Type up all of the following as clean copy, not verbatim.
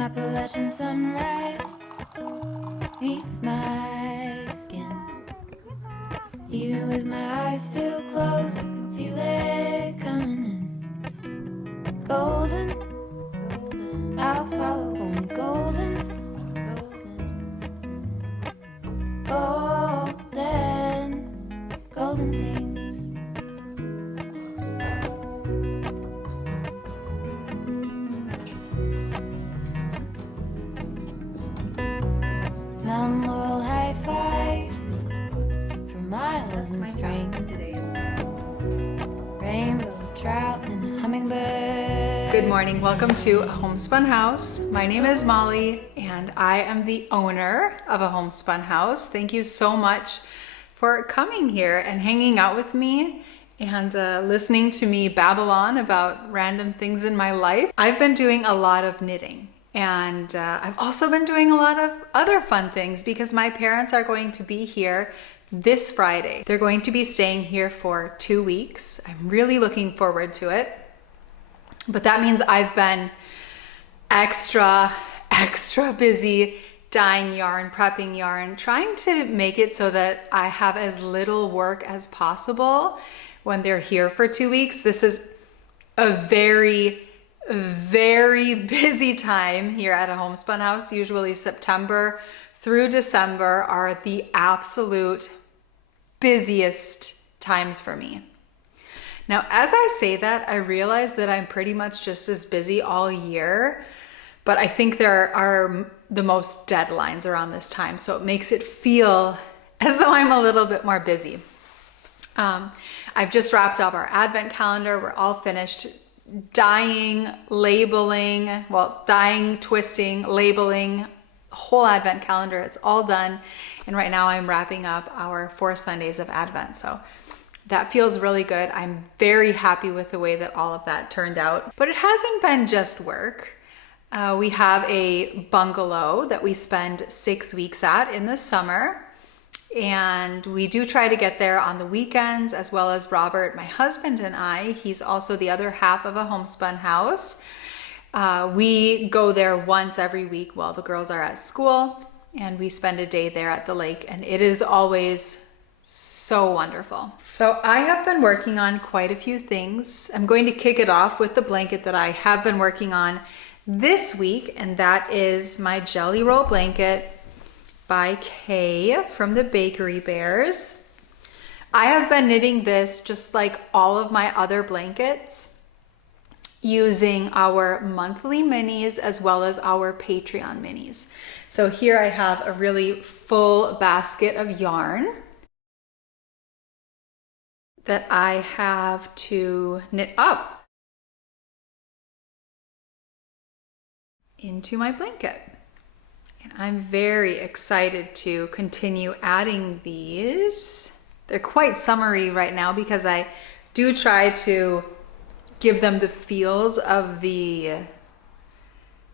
Appalachian sunrise meets my skin. Even with my eyes still closed, I can feel it coming in. Golden, golden, I'll follow only golden, golden, golden, golden things. Mountain laurel high fives for miles in spring. Rainbow trout and a hummingbird. Good morning, welcome to Homespun House. My name is Molly and I am the owner of a homespun house. Thank you so much for coming here and hanging out with me and listening to me babble on about random things in my life. I've been doing a lot of knitting. And I've also been doing a lot of other fun things because my parents are going to be here this Friday. They're going to be staying here for 2 weeks. I'm really looking forward to it. But that means I've been extra busy dyeing yarn, prepping yarn, trying to make it so that I have as little work as possible when they're here for 2 weeks. This is a very busy time here at a homespun house. Usually September through December are the absolute busiest times for me. Now, as I say that, I realize that I'm pretty much just as busy all year, but I think there are the most deadlines around this time, so it makes it feel as though I'm a little bit more busy. I've just wrapped up our advent calendar. We're all finished dyeing, labeling, dyeing, twisting, labeling, whole advent calendar. It's all done. And right now I'm wrapping up our 4 Sundays of Advent. So that feels really good. I'm very happy with the way that all of that turned out. But it hasn't been just work. We have a bungalow that we spend 6 weeks at in the summer. And we do try to get there on the weekends, as well as Robert, my husband, and I. He's also the other half of a homespun house. We go there once every week while the girls are at school, and we spend a day there at the lake, and it is always so wonderful. So I have been working on quite a few things. I'm going to kick it off with the blanket that I have been working on this week, and that is my Jelly Roll blanket by Kay from the Bakery Bears. I have been knitting this just like all of my other blankets using our monthly minis as well as our Patreon minis. So here I have a really full basket of yarn that I have to knit up into my blanket. And I'm very excited to continue adding these. They're quite summery right now because I do try to give them the feels of the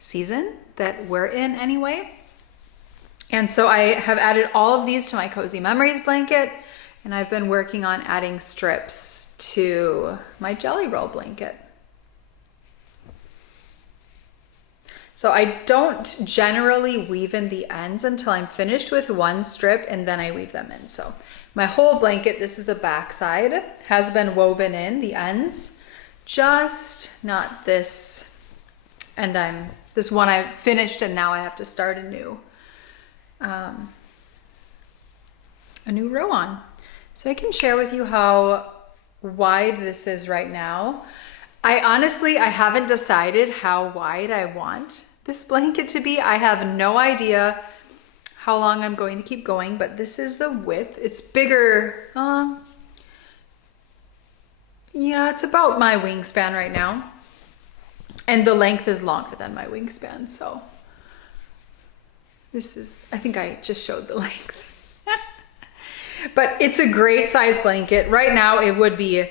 season that we're in anyway. And so I have added all of these to my Cozy Memories blanket, and I've been working on adding strips to my Jelly Roll blanket. So I don't generally weave in the ends until I'm finished with one strip, and then I weave them in. So my whole blanket, this is the back side, has been woven in, the ends, just not this. And this one I finished, and now I have to start a new row on. So I can share with you how wide this is right now. I haven't decided how wide I want this blanket to be. I have no idea how long I'm going to keep going, but this is the width. It's bigger. Yeah, it's about my wingspan right now. And the length is longer than my wingspan, so this is, I think I just showed the length. But it's a great size blanket. Right now it would be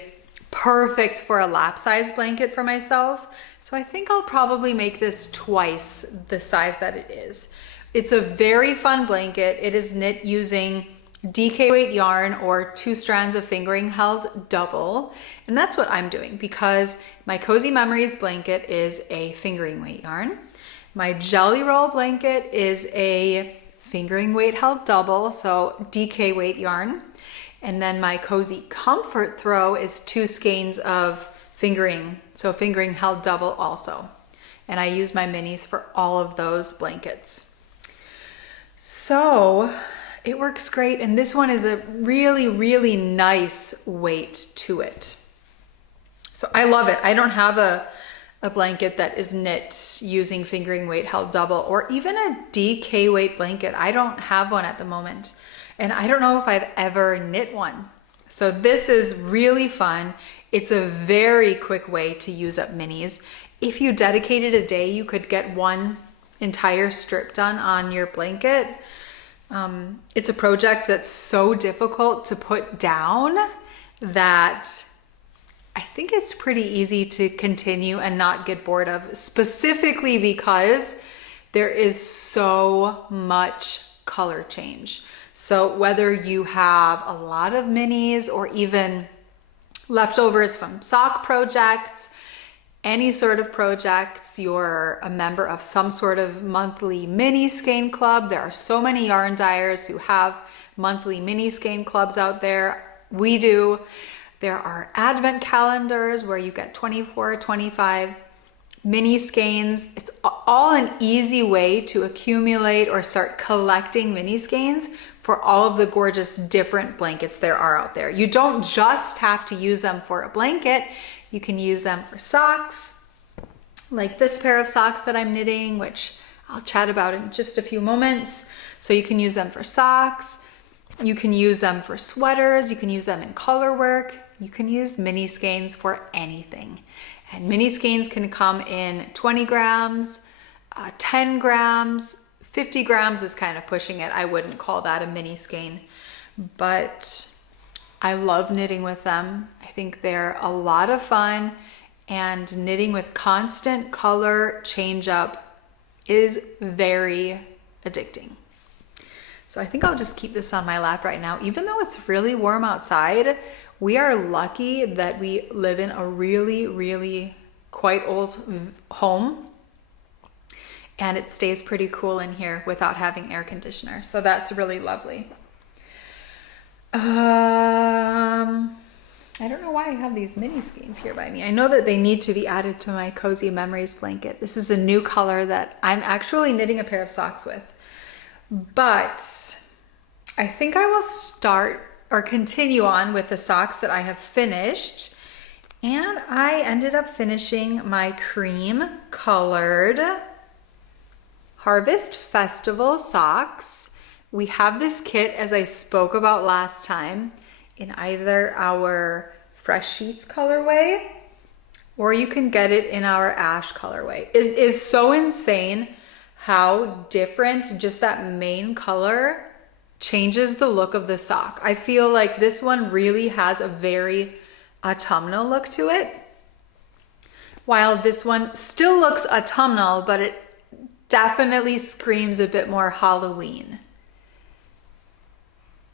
perfect for a lap size blanket for myself. So I think I'll probably make this twice the size that it is. It's a very fun blanket. It is knit using DK weight yarn or 2 strands of fingering held double. And that's what I'm doing because my Cozy Memories blanket is a fingering weight yarn. My jelly roll blanket is a fingering weight held double, so DK weight yarn. And then my cozy comfort throw is 2 skeins of fingering, so fingering held double also. And I use my minis for all of those blankets. So it works great. And this one is a really, really nice weight to it. So I love it. I don't have a blanket that is knit using fingering weight held double, or even a DK weight blanket. I don't have one at the moment. And I don't know if I've ever knit one. So this is really fun. It's a very quick way to use up minis. If you dedicated a day, you could get one entire strip done on your blanket. It's a project that's so difficult to put down that I think it's pretty easy to continue and not get bored of, specifically because there is so much color change. So whether you have a lot of minis or even leftovers from sock projects, any sort of projects, you're a member of some sort of monthly mini skein club. There are so many yarn dyers who have monthly mini skein clubs out there. We do. There are advent calendars where you get 24, 25 mini skeins. It's all an easy way to accumulate or start collecting mini skeins for all of the gorgeous different blankets there are out there. You don't just have to use them for a blanket. You can use them for socks, like this pair of socks that I'm knitting, which I'll chat about in just a few moments. So you can use them for socks. You can use them for sweaters. You can use them in color work. You can use mini skeins for anything. And mini skeins can come in 20 grams, 10 grams, 50 grams is kind of pushing it. I wouldn't call that a mini skein, but I love knitting with them. I think they're a lot of fun, and knitting with constant color change up is very addicting. So I think I'll just keep this on my lap right now. Even though it's really warm outside, we are lucky that we live in a really, really quite old home, and it stays pretty cool in here without having air conditioner. So that's really lovely. I don't know why I have these mini skeins here by me. I know that they need to be added to my Cozy Memories blanket. This is a new color that I'm actually knitting a pair of socks with. But I think I will start or continue on with the socks that I have finished. And I ended up finishing my cream colored Harvest Festival socks. We have this kit, as I spoke about last time, in either our Fresh Sheets colorway, or you can get it in our Ash colorway. It is so insane how different just that main color changes the look of the sock. I feel like this one really has a very autumnal look to it, while this one still looks autumnal, but it definitely screams a bit more Halloween.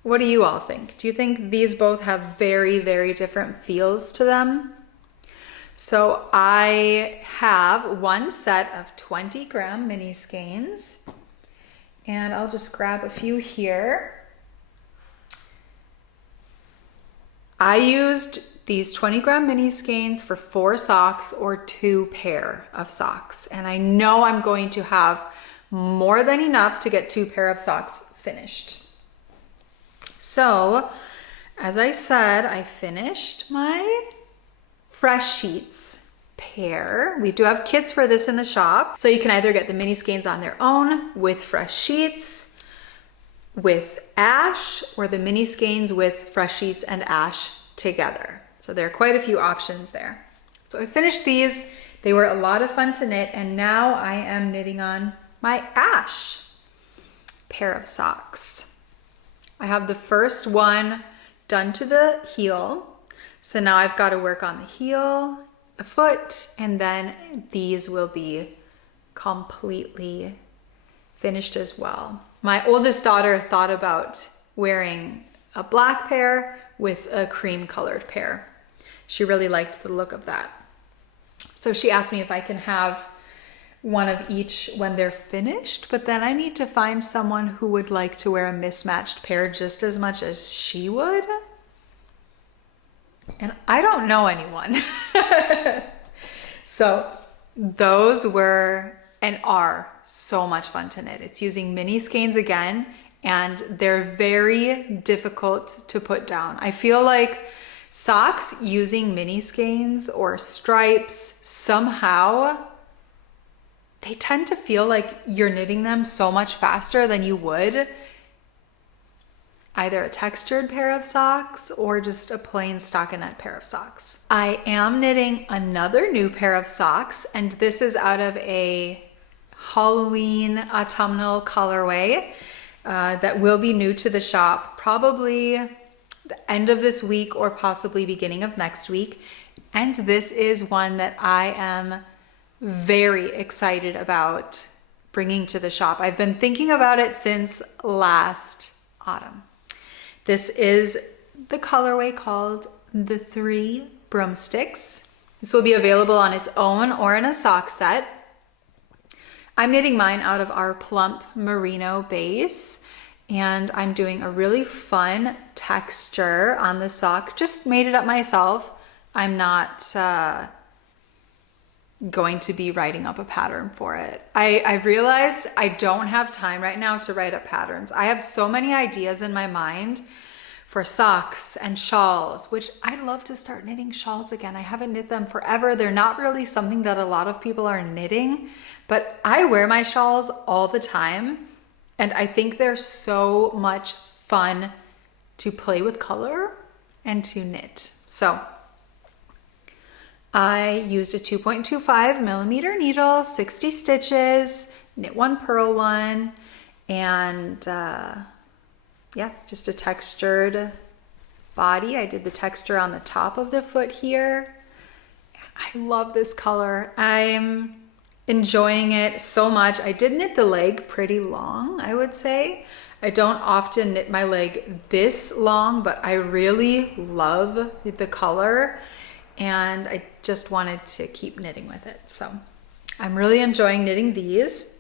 What do you all think? Do you think these both have very, very different feels to them? So I have one set of 20 gram mini skeins, and I'll just grab a few here. I used these 20 gram mini skeins for 4 socks or 2 pair of socks. And I know I'm going to have more than enough to get 2 pair of socks finished. So, as I said, I finished my Fresh Sheets pair. We do have kits for this in the shop. So you can either get the mini skeins on their own with Fresh Sheets, with Ash, or the mini skeins with Fresh Sheets and Ash together. So there are quite a few options there. So I finished these. They were a lot of fun to knit, and now I am knitting on my Ash pair of socks. I have the first one done to the heel. So now I've got to work on the heel, the foot, and then these will be completely finished as well. My oldest daughter thought about wearing a black pair with a cream colored pair. She really liked the look of that. So she asked me if I can have one of each when they're finished, but then I need to find someone who would like to wear a mismatched pair just as much as she would. And I don't know anyone. So those were and are so much fun to knit. It's using mini skeins again, and they're very difficult to put down. I feel like socks using mini skeins or stripes, somehow they tend to feel like you're knitting them so much faster than you would either a textured pair of socks or just a plain stockinette pair of socks. I am knitting another new pair of socks, and this is out of a Halloween autumnal colorway that will be new to the shop probably the end of this week or possibly beginning of next week. And this is one that I am very excited about bringing to the shop. I've been thinking about it since last autumn. This is the colorway called the 3 Broomsticks. This will be available on its own or in a sock set. I'm knitting mine out of our plump merino base, and I'm doing a really fun texture on the sock. Just made it up myself. I'm not going to be writing up a pattern for it. I've realized I don't have time right now to write up patterns. I have so many ideas in my mind for socks and shawls, which I'd love to start knitting shawls again. I haven't knit them forever. They're not really something that a lot of people are knitting, but I wear my shawls all the time, and I think they're so much fun to play with color and to knit. So I used a 2.25 millimeter needle, 60 stitches, knit 1, purl 1, and yeah, just a textured body. I did the texture on the top of the foot here. I love this color. I'm enjoying it so much. I did knit the leg pretty long, I would say. I don't often knit my leg this long, but I really love the color, and I just wanted to keep knitting with it. So I'm really enjoying knitting these.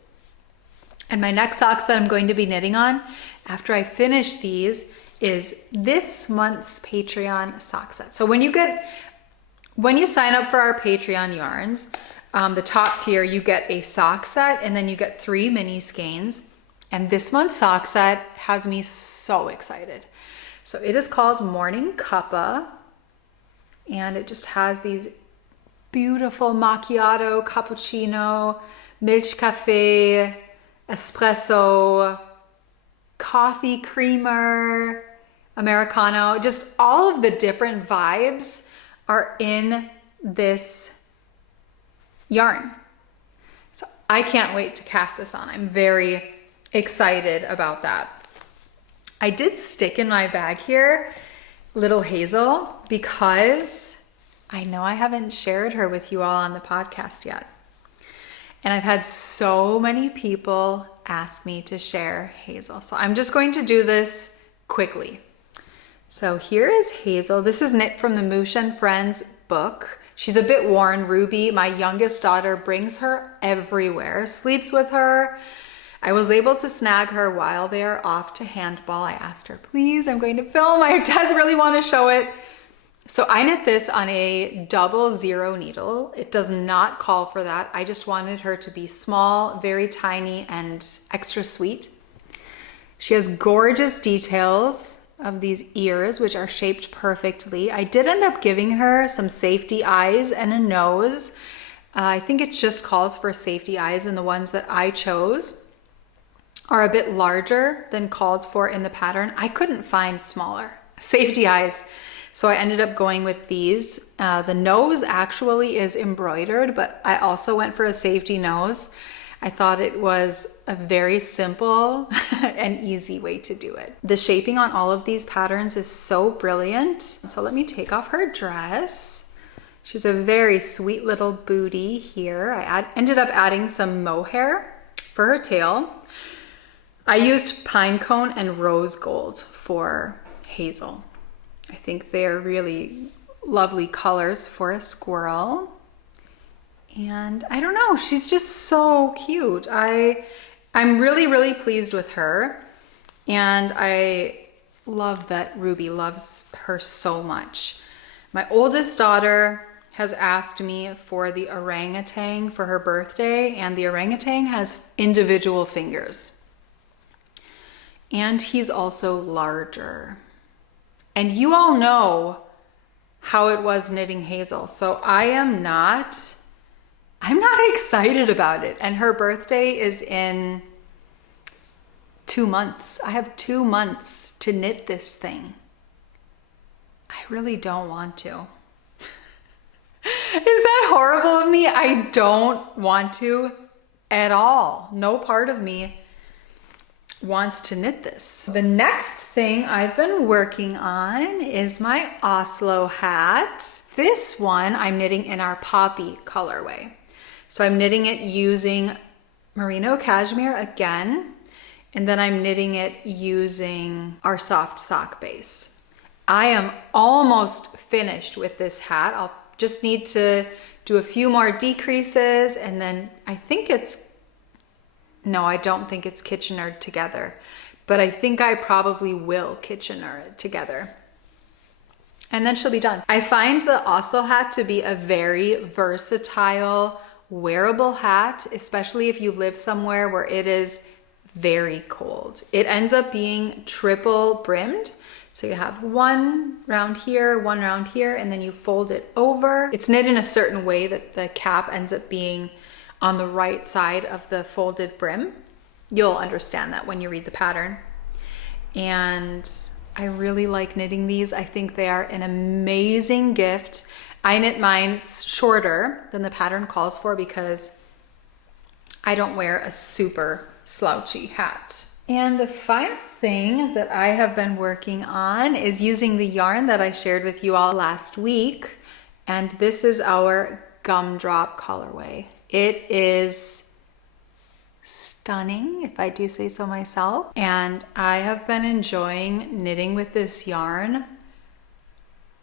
And my next socks that I'm going to be knitting on after I finish these is this month's Patreon sock set. So when you sign up for our Patreon yarns, the top tier, you get a sock set, and then you get 3 mini skeins. And this month's sock set has me so excited. So it is called Morning Cuppa, and it just has these beautiful macchiato, cappuccino, milk cafe, espresso, coffee creamer, Americano, just all of the different vibes are in this yarn. So I can't wait to cast this on. I'm very excited about that. I did stick in my bag here little Hazel because I know I haven't shared her with you all on the podcast yet. And I've had so many people ask me to share Hazel. So I'm just going to do this quickly. So here is Hazel. This is knit from the Moosh and Friends book. She's a bit worn. Ruby, my youngest daughter, brings her everywhere, sleeps with her. I was able to snag her while they are off to handball. I asked her, please, I'm going to film. I does really want to show it. So I knit this on a 00 needle. It does not call for that. I just wanted her to be small, very tiny, and extra sweet. She has gorgeous details of these ears, which are shaped perfectly. I did end up giving her some safety eyes and a nose. I think it just calls for safety eyes, and the ones that I chose are a bit larger than called for in the pattern. I couldn't find smaller safety eyes, so I ended up going with these. The nose actually is embroidered, but I also went for a safety nose. I thought it was a very simple and easy way to do it. The shaping on all of these patterns is so brilliant. So let me take off her dress. She's a very sweet little booty here. I ended up adding some mohair for her tail. I used pine cone and rose gold for Hazel. I think they're really lovely colors for a squirrel. And I don't know, she's just so cute. I'm really, really pleased with her. And I love that Ruby loves her so much. My oldest daughter has asked me for the orangutan for her birthday, and the orangutan has individual fingers. And he's also larger. And you all know how it was knitting Hazel. So I'm not excited about it. And her birthday is in 2 months. I have 2 months to knit this thing. I really don't want to. Is that horrible of me? I don't want to at all. No part of me wants to knit this. The next thing I've been working on is my Oslo hat. This one I'm knitting in our poppy colorway. So I'm knitting it using merino cashmere again, and then I'm knitting it using our soft sock base. I am almost finished with this hat. I'll just need to do a few more decreases, and then I don't think it's Kitchener together, but I think I probably will Kitchener it together. And then she'll be done. I find the Oslo hat to be a very versatile, wearable hat, especially if you live somewhere where it is very cold. It ends up being triple brimmed. So you have one round here, one round here, and then you fold it over. It's knit in a certain way that the cap ends up being on the right side of the folded brim. You'll understand that when you read the pattern. And I really like knitting these. I think they are an amazing gift. I knit mine shorter than the pattern calls for because I don't wear a super slouchy hat. And the final thing that I have been working on is using the yarn that I shared with you all last week. And this is our gumdrop colorway. It is stunning, if I do say so myself. And I have been enjoying knitting with this yarn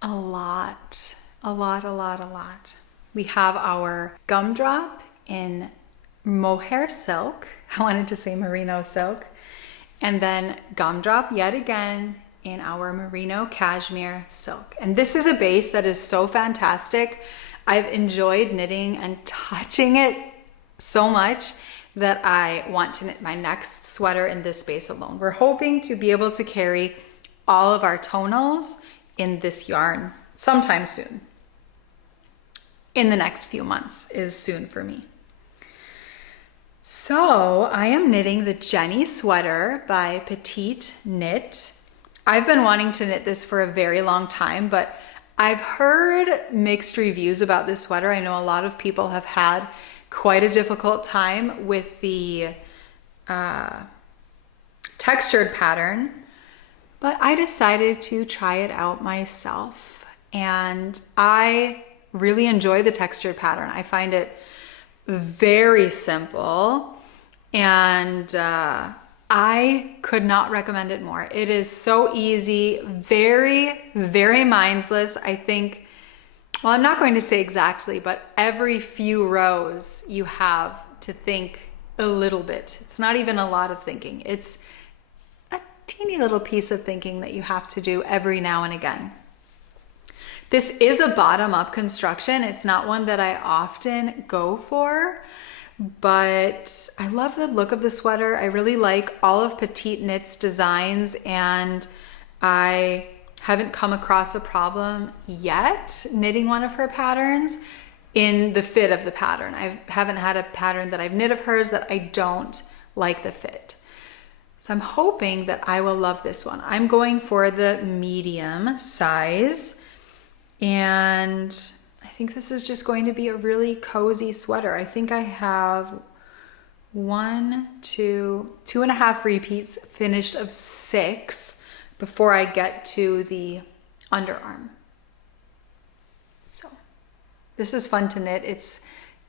a lot. We have our gumdrop in mohair silk. I wanted to say merino silk. And then gumdrop yet again in our merino cashmere silk. And this is a base that is so fantastic. I've enjoyed knitting and touching it so much that I want to knit my next sweater in this base alone. We're hoping to be able to carry all of our tonals in this yarn sometime soon. In the next few months is soon for me. So I am knitting the Jenny sweater by Petite Knit. I've been wanting to knit this for a very long time, but I've heard mixed reviews about this sweater. I know a lot of people have had quite a difficult time with the textured pattern, but I decided to try it out myself. And I really enjoy the textured pattern. I find it very simple, and I could not recommend it more. It is so easy, very, very mindless. I think, well, I'm not going to say exactly, but every few rows you have to think a little bit. It's not even a lot of thinking. It's a teeny little piece of thinking that you have to do every now and again. This is a bottom-up construction. It's not one that I often go for, but I love the look of the sweater. I really like all of Petite Knit's designs, and I haven't come across a problem yet knitting one of her patterns in the fit of the pattern. I haven't had a pattern that I've knit of hers that I don't like the fit. So I'm hoping that I will love this one. I'm going for the medium size. And I think this is just going to be a really cozy sweater. I think I have 2.5 repeats finished of 6 before I get to the underarm. So this is fun to knit. It's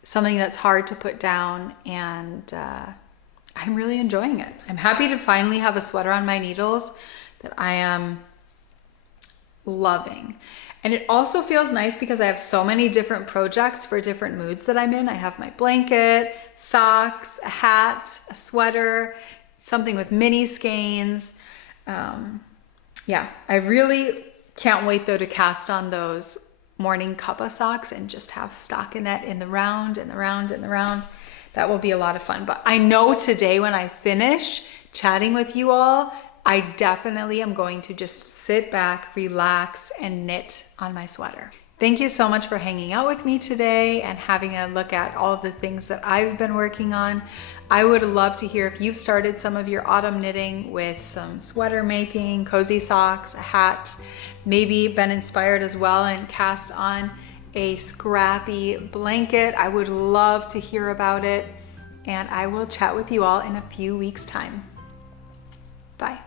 something that's hard to put down, and I'm really enjoying it. I'm happy to finally have a sweater on my needles that I am loving. And it also feels nice because I have so many different projects for different moods that I'm in. I have my blanket, socks, a hat, a sweater, something with mini skeins. Yeah, I really can't wait though to cast on those morning cuppa socks and just have stockinette in the round and the round and the round. That will be a lot of fun. But I know today when I finish chatting with you all, I definitely am going to just sit back, relax, and knit on my sweater. Thank you so much for hanging out with me today and having a look at all of the things that I've been working on. I would love to hear if you've started some of your autumn knitting with some sweater making, cozy socks, a hat, maybe been inspired as well and cast on a scrappy blanket. I would love to hear about it, and I will chat with you all in a few weeks' time. Bye.